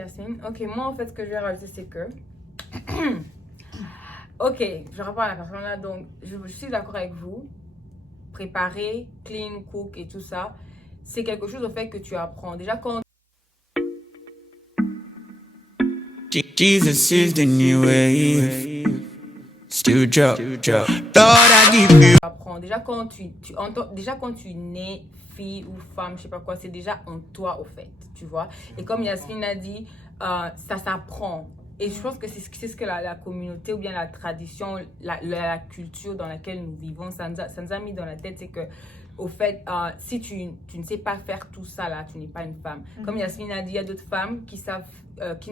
Yacine, ok, moi en fait ce que je vais rajouter c'est que ok, je réponds à la personne là, donc je suis d'accord avec vous. Préparer, clean, cook et tout ça, c'est quelque chose au fait que tu apprends. Déjà quand Jesus is the new wave. Still drop. Thought I give you. apprends, déjà quand tu entends, déjà quand tu nais fille ou femme, je sais pas quoi, c'est déjà en toi au fait, tu vois. Et comme Yasmine a dit, ça s'apprend. Et je pense que c'est ce que la communauté ou bien la tradition, la culture dans laquelle nous vivons, ça nous a mis dans la tête, c'est que, au fait, si tu ne sais pas faire tout ça là, tu n'es pas une femme. Comme Yasmine a dit, il y a d'autres femmes qui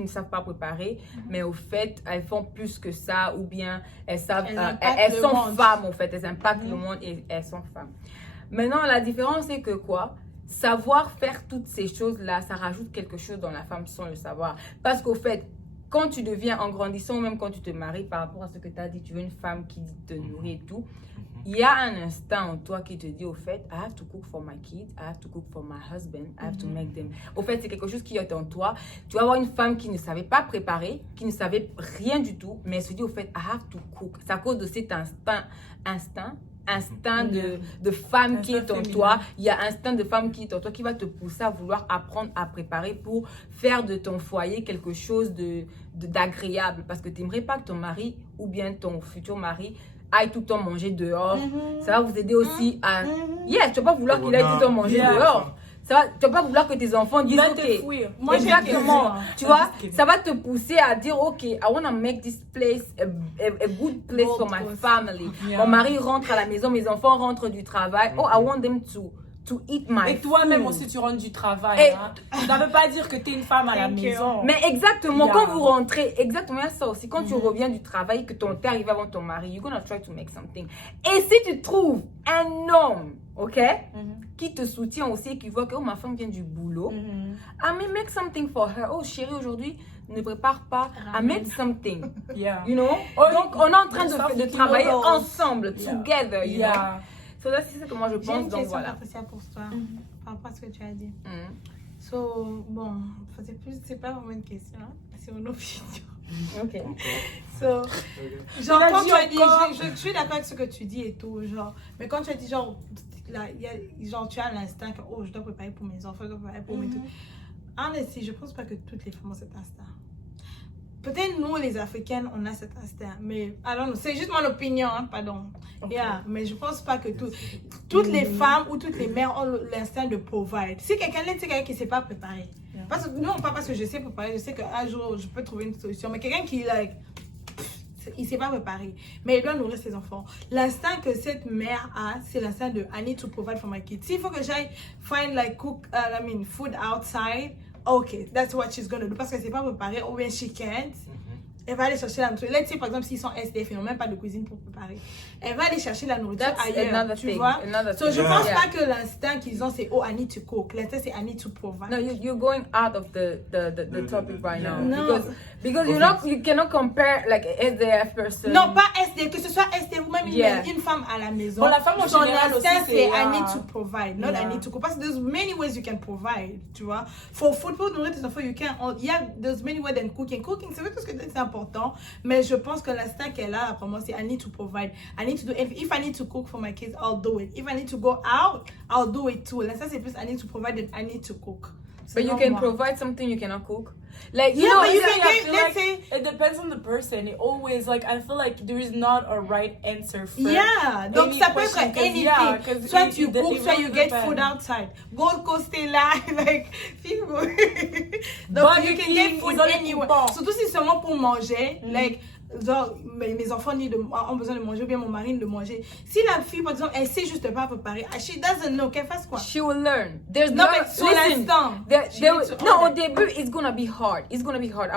ne savent pas préparer, mais au fait, elles font plus que ça, ou bien elles sont femmes, en fait, elles impactent le monde et elles sont femmes. Maintenant, la différence, c'est que quoi? Savoir faire toutes ces choses-là, ça rajoute quelque chose dans la femme sans le savoir. Parce qu'au fait, quand tu deviens en grandissant, ou même quand tu te maries, par rapport à ce que tu as dit, tu veux une femme qui te nourrit et tout, il y a un instinct en toi qui te dit au fait, I have to cook for my kids, I have to cook for my husband, I have to make them. Au fait, c'est quelque chose qui est en toi. Tu vas avoir une femme qui ne savait pas préparer, qui ne savait rien du tout, mais elle se dit au fait, I have to cook. C'est à cause de cet instinct de femme qui est en toi. Il y a instinct de femme qui est en toi qui va te pousser à vouloir apprendre à préparer pour faire de ton foyer quelque chose d'agréable. Parce que tu n'aimerais pas que ton mari ou bien ton futur mari aille tout le temps manger dehors. Ça va vous aider aussi à... Yes, tu ne vas pas vouloir qu'il aille tout le temps manger dehors. Tu vas pas vouloir que tes enfants disent ok. Moi, exactement. Tu vois, ça va te pousser à dire ok, I want to make this place a good place for my family. Mon mari rentre à la maison, mes enfants rentrent du travail. Oh, I want them to eat my Et toi-même food. aussi, tu rentres du travail. Ça ne veut pas dire que tu es une femme à la maison. Mais exactement, quand vous rentrez, exactement ça aussi. Quand tu reviens du travail, que ton t'es arrivé avant ton mari, you're gonna try to make something. Et si tu trouves un homme, ok, qui te soutient aussi, qui voit que oh, ma femme vient du boulot, I may make something for her. Oh chérie, aujourd'hui, ne prépare pas. I made something. You know? Donc, on est en train de travailler ensemble, together, you know? So, c'est ce que moi je pense. J'ai une donc question, voilà. Patricia, pour toi, par rapport à ce que tu as dit. So, bon, c'est pas vraiment une question, hein, c'est une opinion. Ok. So, genre, quand tu as dit, je suis d'accord avec ce que tu dis et tout, genre, mais quand tu as dit, genre, là, genre tu as l'instinct que, oh, je dois préparer pour mes enfants, je dois préparer pour mes trucs. Honnêtement, je pense pas que toutes les femmes ont cet instinct. Peut-être nous, les Africaines, on a cet instinct, mais alors c'est juste mon opinion, hein, pardon. Okay. Mais je pense pas que toutes les femmes ou toutes les mères ont l'instinct de provide. Si quelqu'un est quelqu'un qui ne sait pas préparer, parce que non pas parce que je sais préparer, je sais qu'un jour je peux trouver une solution, mais quelqu'un qui il ne sait pas préparer, mais il doit nourrir ses enfants. L'instinct que cette mère a, c'est l'instinct de I need to provide for my kids. S'il faut que j'aille find food outside, okay, that's what she's gonna do. Parce qu'elle ne sait pas préparer, ou bien she can't. Elle va aller chercher la nourriture. Let's say, par exemple, s'ils sont SDF, ils n'ont même pas de cuisine pour préparer. Elle va aller chercher la nourriture ailleurs, tu vois. So, je pense pas que l'instinct qu'ils ont, c'est oh, I need to cook. L'instinct, c'est I need to provide. No, you're going out of the topic right now. No. Because you cannot compare like SDF person. Non, pas SDF, que ce soit SDF ou même une femme à la maison. Bon, la femme en général aussi, c'est I need to provide, not I need to cook. Parce que there's many ways you can provide, tu vois. For food, pour nourrir tes enfants, there's many ways than cooking. Cooking, c'est vrai que c'est important. Mais je pense que l'instinct qu'elle a, vraiment, c'est I need to provide. I need to do it. If I need to cook for my kids, I'll do it. If I need to go out, I'll do it too. L'instinct, c'est plus I need to provide than I need to cook. But you can provide something you cannot cook. Like, you know, you can get, let's say, it depends on the person. It always, like, I feel like there is not a right answer for donc ça peut être anything. Soit tu cook, soit you get food outside. Gold Coast est là, like, people. Donc, you can get food anywhere. Surtout si c'est seulement pour manger, like, genre, mes enfants ont besoin de manger, ou bien mon mari de manger. Si la fille, par exemple, elle sait juste pas préparer, she doesn't know, qu'elle fasse quoi? She will learn. There's no, mais sur l'instant. No, au début, it's gonna be hard. I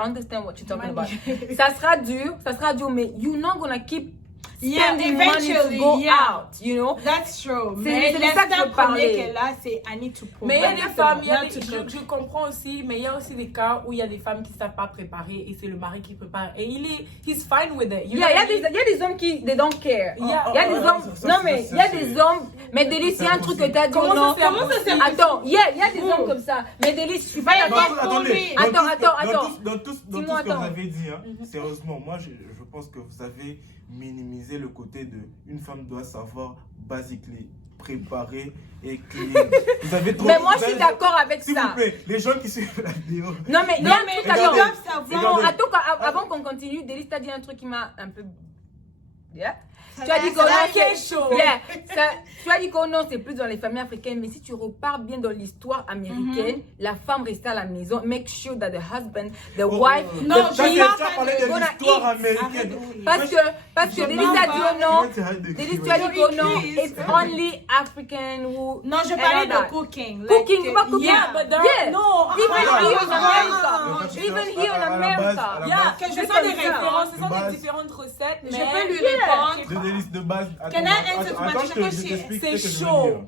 understand what you're talking about. Ça sera dur, mais you're not gonna keep... spending money to go out, you know. That's true. C'est Mais de ça que je l'instinct premier parlais. qu'elle a, c'est I need to provide. Mais il y a des femmes, Not to cook. je comprends aussi, mais il y a aussi des cas où il y a des femmes qui ne savent pas préparer et c'est le mari qui prépare. Et he's fine with it. Il y a des hommes qui, they don't care. Il y a des hommes, ça, non c'est- mais ça, il y a c'est- des hommes, mais Délice, il y a un truc que t'as dit, Comment non. ça, c'est impossible? Attends, il y a des hommes comme ça. Mais Délice, je suis pas Mais d'accord. Attendez, Attends. dans tout ce Dis-moi, que vous attends. avez dit, hein, sérieusement, moi je pense que vous avez minimisé le côté de une femme doit savoir basically préparer et clean. Vous avez trop. Mais moi, vous je suis avez- d'accord avec S'il ça. vous plaît, les gens qui suivent la vidéo. Non, mais il y a un mais truc, ils regardez, attends. doivent savoir. Non, regardez. attends, avant qu'on continue, Délice, t'as dit un truc qui m'a un peu. Yeah. Tu as dit Ça qu'au va, non, c'est c'est chaud. Yeah. Tu as dit qu'au non, c'est plus dans les familles africaines, mais si tu repars bien dans l'histoire américaine, la femme restait à la maison, make sure that the husband, the wife, Non, the Ça, child, tu as parlé de gonna l'histoire eat. américaine. Parce que Délice a dit au non, Délice, tu as dit qu'au non, it's only African who. Non, je and parlais all that. de cooking. Cooking, Like, pas cooking. Yeah, but there Yeah. no. Even here in Ah, America. Even here in America. Yeah, base, que c'est ce sont comme des ça. références, ce De sont base. des différentes recettes. Je mais- peux lui Yeah. répondre. De délices de base. Can I answer to my Attends, je question? t'explique C'est ce que je veux chaud. dire.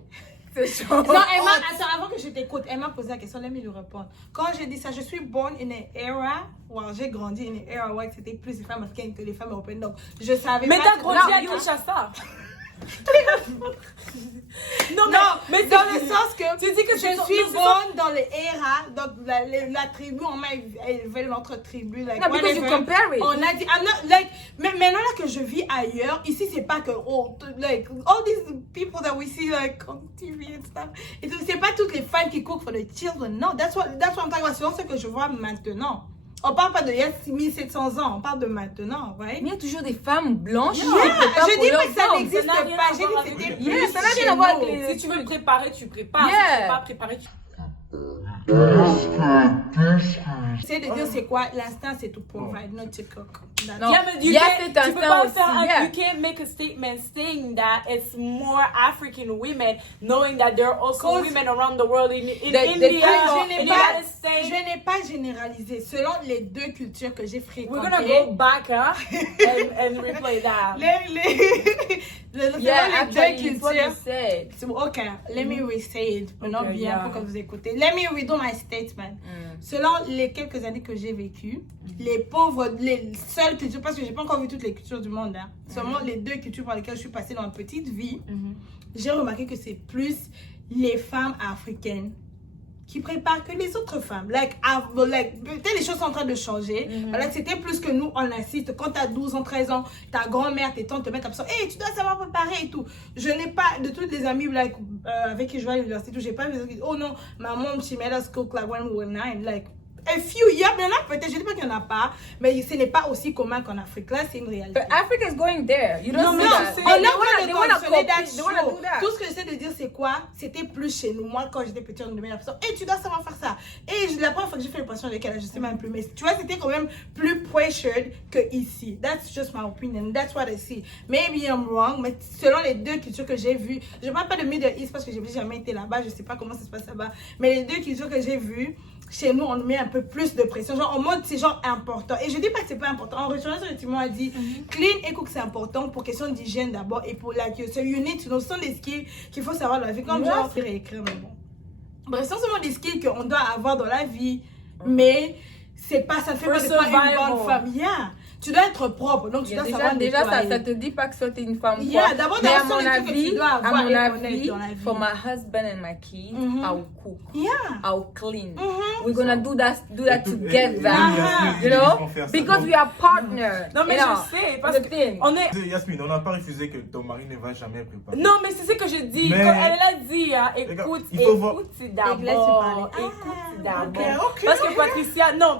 C'est chaud. Non, attends, avant que je t'écoute, elle m'a posé la question, laisse-moi lui répondre. Quand j'ai dit ça, je suis born in an era, j'ai grandi in an era où c'était plus les femmes africaines que les femmes européennes. Donc, je savais Mais pas. t'as que- grandi Non, à you- Kinshasa. Non, mais dans le sens que Tu dis que je c'est ton- suis non, c'est born dans les eras, donc la tribu, on m'a élevé notre tribu. Like, No, because you whatever. compare it. On a dit, I'm not, like, mais maintenant là que je vis ailleurs, ici c'est pas que, oh, like, all these people that we see like on TV and stuff, et tout, c'est pas toutes les femmes qui cook for the children, non, that's what I'm talking about, c'est ce que je vois maintenant. On parle pas de il y a 6700 ans, on parle de maintenant, right? Mais il y a toujours des femmes blanches. qui Yeah, préparent je pour dis leurs pas que ça hommes. n'existe Ça n'a rien pas, à j'ai voir dit que avec c'était les- Yeah, plus ça n'a chez rien à voir avec nous. les- Si tu veux préparer, tu prépares. Si Yeah. tu veux pas préparer, tu... C'est de dire c'est quoi l'instinct, c'est to provide, not to cook. That's Non. Yeah, but Il y a cet tu peux instinct pas aussi, faire un, yeah. you can't make a statement saying that it's more African women, knowing that there are also Cause- women around the world in The- India, Je n'ai in the pas, United States. je n'ai pas généralisé. Selon les deux cultures que j'ai We're gonna fréquentées, go back and replay that. selon Yeah, les actually, deux it's what you cultures. said. Ok, let me re-say it. Maintenant, Okay, bien yeah. pour que vous écoutez. Let me redo my statement. Selon les quelques années que j'ai vécues, les pauvres, les seules cultures, parce que j'ai pas encore vu toutes les cultures du monde, hein, seulement les deux cultures par lesquelles je suis passée dans ma petite vie, j'ai remarqué que c'est plus les femmes africaines qui préparent que les autres femmes. Like, peut-être les choses sont en train de changer. Voilà, c'était plus que nous, on assiste. Quand t'as 12 ans, 13 ans, ta grand-mère, tes tantes te mettent comme ça. Hey, tu dois savoir préparer et tout. Je n'ai pas, de toutes les amies like, avec qui je vais à l'université, tout, j'ai pas vu, oh non, ma mom, she made us cook like when we were 9. Like, a few, il y en a peut-être, je ne dis pas qu'il n'y en a pas, mais ce n'est pas aussi commun qu'en Afrique. Là, c'est une réalité. But Africa is going there. You don't Non, see non, that. c'est They wanna they copy, that's they wanna true. do that. Tout ce que j'essaie de dire, c'est quoi? C'était plus chez nous. Moi, quand j'étais petite, on me demandait la personne, hey, tu dois savoir faire ça. Et la première fois que j'ai fait le poisson avec elle, je sais même plus. Mais tu vois, c'était quand même plus pressured que ici. That's just my opinion. That's what I see. Maybe I'm wrong, mais selon les deux cultures que j'ai vues, je ne parle pas de Middle East parce que j'ai jamais été là-bas, je ne sais pas comment ça se passe là-bas. Mais les deux cultures que j'ai vues, chez nous, on met un peu plus de pression. Genre, en mode, c'est genre important. Et je dis pas que c'est pas important. En retournant sur le Timon a dit, clean et cook, c'est important pour question d'hygiène d'abord et pour la queue. So, you need to know. Ce sont des skills qu'il faut savoir dans la vie. Comme genre, faire et écrire, mais bon. Bref, ce sont seulement des skills qu'on doit avoir dans la vie. Mais c'est pas, ça ne fait pas de toi une bonne survival. femme. Yeah. Tu dois être propre. Donc, tu Yeah, dois savoir déjà ça nettoyer. te dit pas que toi t'es une femme Yeah, propre. d'abord, Mais dans à le mon sens, les trucs que tu avis, dois à avoir mon et avis, connaître dans la vie. for my husband and my kids, I will cook. Yeah. I will clean. We're gonna do that together. Yasmine, You ils know, vont faire ça. because Donc, we are partners. Non, mais you know, je sais, parce the thing. qu'on est... Yasmine, on n'a pas refusé que ton mari ne va jamais préparer. Non, mais c'est ce que je dis. Mais- Quand elle a dit, hein, Regarde, écoute, il faut voir- écoute Laisse-le d'abord. parler. Écoute d'abord. ok, Parce que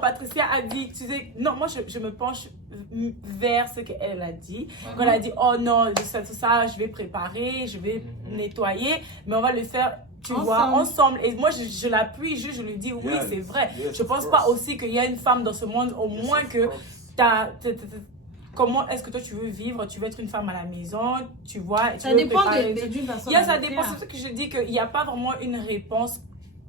Patricia a dit, tu sais, non, moi je me penche vers ce qu'elle a dit. Quand elle a dit, oh non, tout ça, je vais préparer, je vais nettoyer, mais on va le faire. Tu vois, ensemble. Et moi, je l'appuie, je lui dis, oui, Yes, c'est vrai. yes, Je of pense course. pas aussi qu'il y a une femme dans ce monde, au moins que comment est-ce que toi tu veux vivre? Tu veux être une femme à la maison, tu vois? Tu Ça veux dépend préparer- d'une personne. Yeah, à ça l'autre, dépend. yeah. C'est pour ça que je dis qu'il n'y a pas vraiment une réponse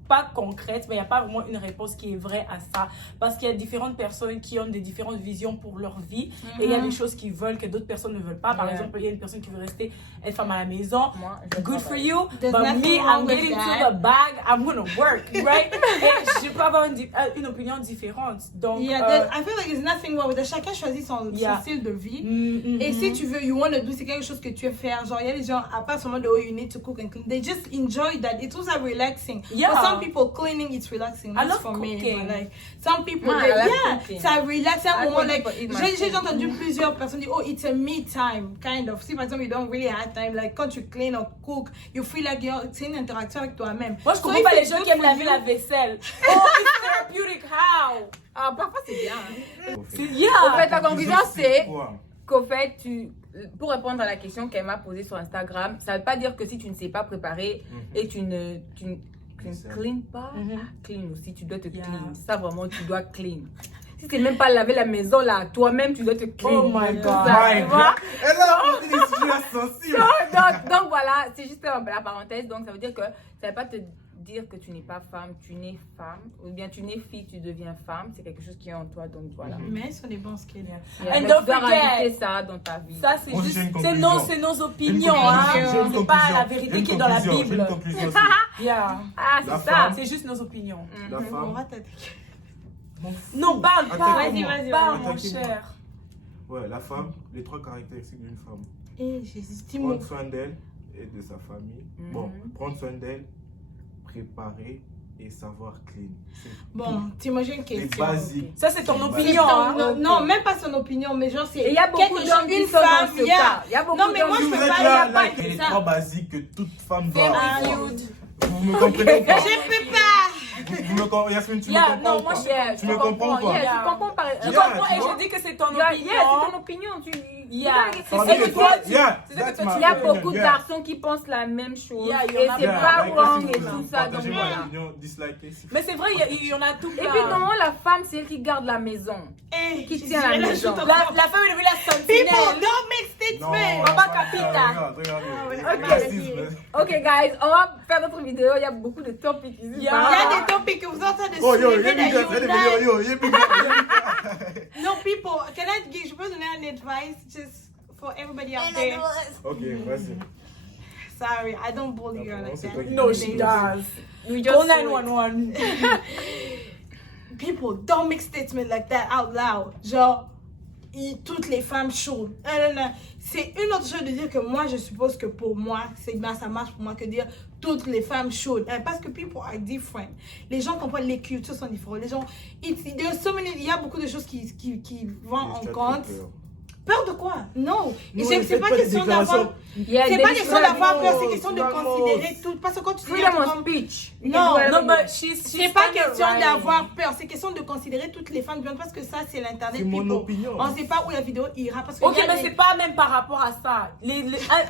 pas concrète, mais il n'y a pas vraiment une réponse qui est vraie à ça. Parce qu'il y a différentes personnes qui ont des différentes visions pour leur vie. Et il y a des choses qu'ils veulent que d'autres personnes ne veulent pas. Par exemple, il y a une personne qui veut rester être femme à la maison. Moi, Good for you. There's But nothing me, wrong I'm with getting that. to the bag. I'm gonna work, right? Et je peux avoir une opinion différente. Donc, I feel like there's nothing wrong with that. Chacun choisit son style de vie. Et si tu veux, you want to do, c'est quelque chose que tu veux faire. Genre, il y a des gens, à part seulement de oh, you need to cook and clean. They just enjoy that. It's also relaxing. Yeah. For some people, cleaning, it's relaxing. I That's love for me. cooking. But like, some people, Moi, they, I like yeah, cooking. ça relaxe. À un I moment, cook like, for eat my j'ai food. entendu plusieurs personnes dire, oh, it's a me time, kind of. Si par exemple, you don't really have time, like, quand tu clean or cook, you feel like c'est une interaction avec toi-même. moi, je So comprends if pas les it's gens good qui aiment for laver you- la vaisselle. Oh, it's therapeutic. How? Ah, parfois c'est bien. Hein. C'est En yeah. fait, la conclusion c'est Quoi? qu'au fait, pour répondre à la question qu'elle m'a posée sur Instagram, ça ne veut pas dire que si tu ne sais pas préparer et tu ne clean pas, clean aussi, tu dois te clean. Ça vraiment, tu dois clean. Si tu n'es même pas laver la maison là, toi-même, tu dois te clean. Oh my Tout God. ça, My tu vois? God. Elle a posé des sujets sensibles. Donc voilà, c'est juste la parenthèse. Donc ça veut dire que ça ne veut pas te dire que tu n'es pas femme, tu nais femme. Ou bien tu nais fille, tu deviens femme. C'est quelque chose qui est en toi, donc voilà. Mais ce sont des bons skills. Et And tu don't dois forget, rajouter ça dans ta vie. ça c'est Moi, j'ai juste, une c'est conclusion. nos opinions, J'ai une hein. conclusion, C'est pas la vérité qui est dans la J'ai une Bible. conclusion aussi. Yeah. Ah, La c'est ça. femme. C'est juste nos opinions. La On femme. va t'attaquer. Non, parle, Attaquez-moi. parle, mon Attaquez-moi. cher. Ouais, la femme, les 3 caractéristiques d'une femme. Et j'estime. Prendre soin d'elle et de sa famille. Bon, prendre soin d'elle, préparer et savoir clean. C'est Bon, t'imagines une les question. basiques. Ça, c'est ton Les opinion, basiques. hein. Non, même pas son opinion, mais genre c'est. Et il y a beaucoup quelque d'hommes chose, qui une sont dans femme, ce yeah. cas. Il y a beaucoup Non, mais d'hommes moi, qui je Vous peux êtes pas, là, il y a pas like, les ça. 3 basiques que toute femme doit Family avoir. feud. Vous me comprenez ou pas? Je peux pas. Vous me comprenez, Yasmine, tu me Yeah, comprends non, ou moi, pas? je Tu me comprends ou pas? Yeah, tu comprends par Je Yeah, comprends tu et vois. je dis que c'est ton Yeah, opinion. c'est ton opinion. Yeah. Parmi Et les que trois, toi, tu- yeah, c'est ce que that's toi, my tu Il y a opinion, beaucoup de yeah. garçons qui pensent la même chose. Yeah, il y Et en a c'est plein. pas like, wrong si et vous tout ça. Donc partagez voilà. ma opinion, dislikez. Mais c'est vrai, il y en a tout Et plein. puis normalement, la femme, c'est elle qui garde la maison. Eh, Qui je tient la dirais maison. chose La femme est devenue la People, sentinelle. don't make statements. Non, Papa pas Capita. ça, Regardez. Ok. Racisme. Ok, guys, on va faire notre vidéo. Il y a beaucoup de topics ici. Yeah. Il y a des topics que vous êtes en train de Oh yo, soulever y'a big that guys, you like. y'a big guys. No, people, can I give, je peux donner un advice just for everybody out there? Ok, vas-y. Sorry, I don't bully her Non, like c'est that. toi qui- No, she does. We Call just 911. People, don't make statements like that out loud. Genre, toutes les femmes chaudes. Non. C'est une autre chose de dire que moi, je suppose que pour moi, ça marche pour moi que dire toutes les femmes chaudes. Parce que people are different. Les gens comprennent, les cultures sont différentes. Les gens, il y a beaucoup de choses qui vont en compte. Peur de quoi? Non. Non, C'est pas faites question des d'avoir. Yeah, C'est they pas just question d'avoir peur, c'est Vamos, question de vamos. considérer tout. Parce que quand tu dis freedom of speech. You can Non, do whatever No, you but want. she's c'est pas kinda question right. d'avoir peur, c'est question de considérer toutes les femmes parce que ça c'est l'internet. C'est mon people. opinion. On sait pas où la vidéo ira parce que Ok, il y a mais des- c'est pas même par rapport à ça.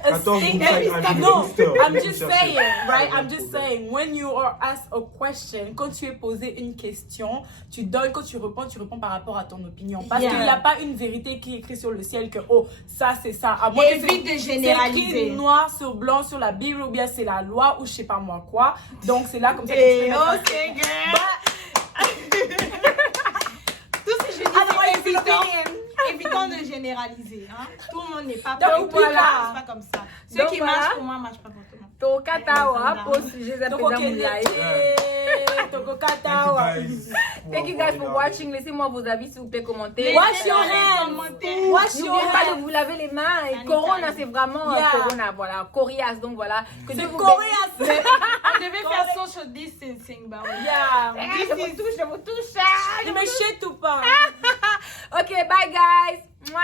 Attends, vous faites No, un I'm just chercher. saying, right? Pas I'm de just problème. saying, when you are asked a question, quand tu es posé une question, tu donnes, quand tu réponds par rapport à ton opinion. Parce Yeah. qu'il n'y a pas une vérité qui est écrite sur le ciel que, oh, ça c'est ça. À moins que Évite de c'est généraliser. écrit noir sur blanc sur la Bible ou bien c'est la loi ou je sais pas moi quoi. Donc c'est là comme ça que Eh, tu peux mettre ok, girl. Tout ce que je dis, Otherwise, c'est it's évitons de généraliser. Hein? Tout le monde n'est pas Donc, voilà. c'est pas comme ça. Ce Donc, qui voilà. marche pour moi marche pas pour tout le monde. Tokatawa, post sujet za Toko peza Kende, mulai. Toko Thank Katawa. you guys. Thank you guys for watching. Laissez-moi vos avis s'il vous plaît, commentez. Wash your Laissez-les hands. commenter. Wash your N'oubliez pas hands. de vous laver les mains. Et Sanitize. Corona, c'est vraiment Yeah. Corona, voilà. Coriace, donc voilà. Que Dieu C'est vous coriace. bénisse. On devait faire social distancing, bah oui. Yeah. Eh, je vous touche, je vous touche. Ah, je Ne vous me touche. jette ou pas. Ok, bye guys. Mouah.